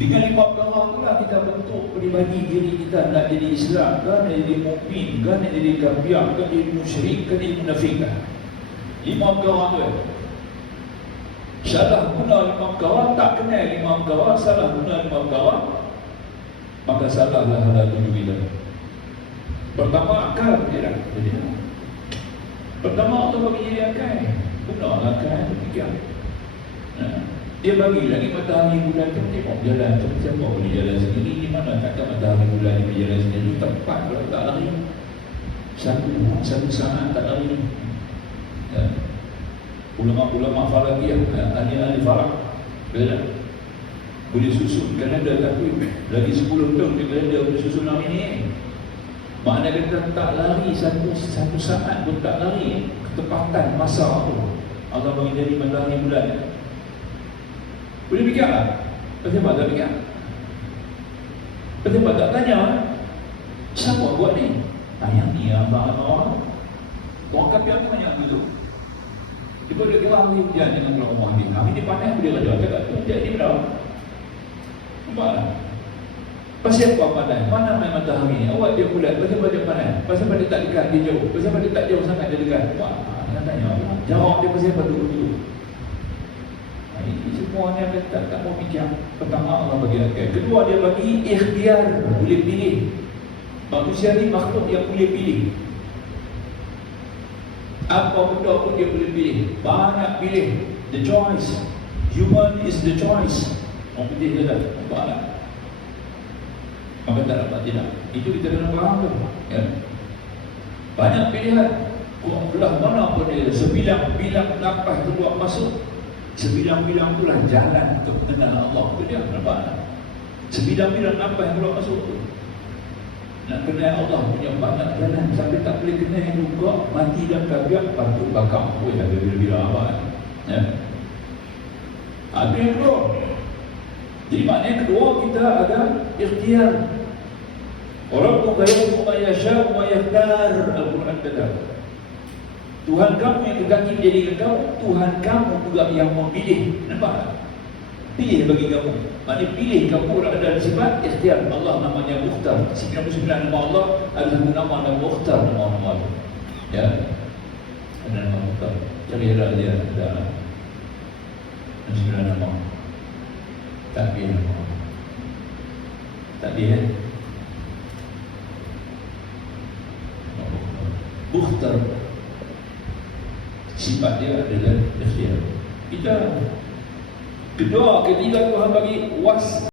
Dengan 5 perkara itulah kita bentuk peribadi diri kita, nak jadi Islam ke, nak jadi mukmin ke, nak jadi kafir ke, jadi musyrik ke, jadi munafik ke. 5 perkara tu. Salah guna 5 perkara, tak kenal 5 perkara, salah guna 5 perkara, maka salahlah halal tujuh kita. Pertama, akal dia dah. Pertama Allah bagi jadi akal. Gunalah akal, fikir. Dia bagi lagi matahari bulan tu, tengok jalan tu, siapa boleh jalan sendiri, di mana kata matahari bulan ni berjalan sendiri, tempat kalau tak lari. Satu saat tak lari. Ulama-ulama falakiyah, ahli-ahli falak, boleh susun kalender takwim lagi 10 tahun di kalender boleh susun hari ni. Maknanya kita tak lari satu saat pun tak lari ketepatan masa tu. Allah bagi jadi matahari bulan. Boleh fikir tak? Pasal apa tak fikir? Pasal apa tak tanya? Siapa buat ni? Yang ni abang-abang orang kafir tu banyak dulu. Dia boleh kira hari hujan dengan kelompok ni. Hari ni panas boleh raja cakap tu hujan ni berapa? Nampak tak? Pasal apa panas? Mana main matahari ni? Awak dia bulat, pasal apa dia panas? Pasal apa dia tak dekat, dia jauh? Pasal apa dia tak jauh sangat, dia dekat? Nampak? Nak tanya Allah. Jawab dia pasal apa dulu-dulu. Ini semua ni ada tak mau fikir. Pertama Allah bagi akal. Kedua dia bagi ikhtiar, boleh pilih. Manusia ni makhluk yang boleh pilih. Apa benda pun dia boleh pilih. Banyak pilih. The choice. Human is the choice. Orang pilih dia dah. Nampak tak? Maka tak dapat tidak. Itu kita kena faham tu. Ya. Banyak pilihan. Belah mana pun dia. Sebilang-bilang nafas keluar masuk. Sebilang-bilang itulah jalan untuk mengenal Allah. Itu dia. Nampak tak? Sebilang-bilang nafas yang keluar masuk tu. Nak kenal Allah punya banyak jalan. Sampai tak boleh kenal juga. Mati dan kafir patut bakar. Oh, ada bila-bila apa. Ya. Ada yang kedua. Jadi maknanya kedua kita ada ikhtiar. Orang pun kaya semua yasha' wa yakhtar. Al-Quran kata Tuhan kamu yang kekaki menjadikan kamu, Tuhan kamu juga yang memilih. Nampak tak? Pilih bagi kamu. Maknanya pilih kamu ada sifat ikhtiar. Allah namanya Mukhtar. 99 nama Allah ada satu nama Mukhtar, nama-nama itu. Ya. Ada nama Mukhtar. Cari dia ada 9 nama. Tak pilih nama. Tak pilih. Mukhtar. Sifat dia adalah ikhtiar. Kita kedua, ketiga Tuhan bagi was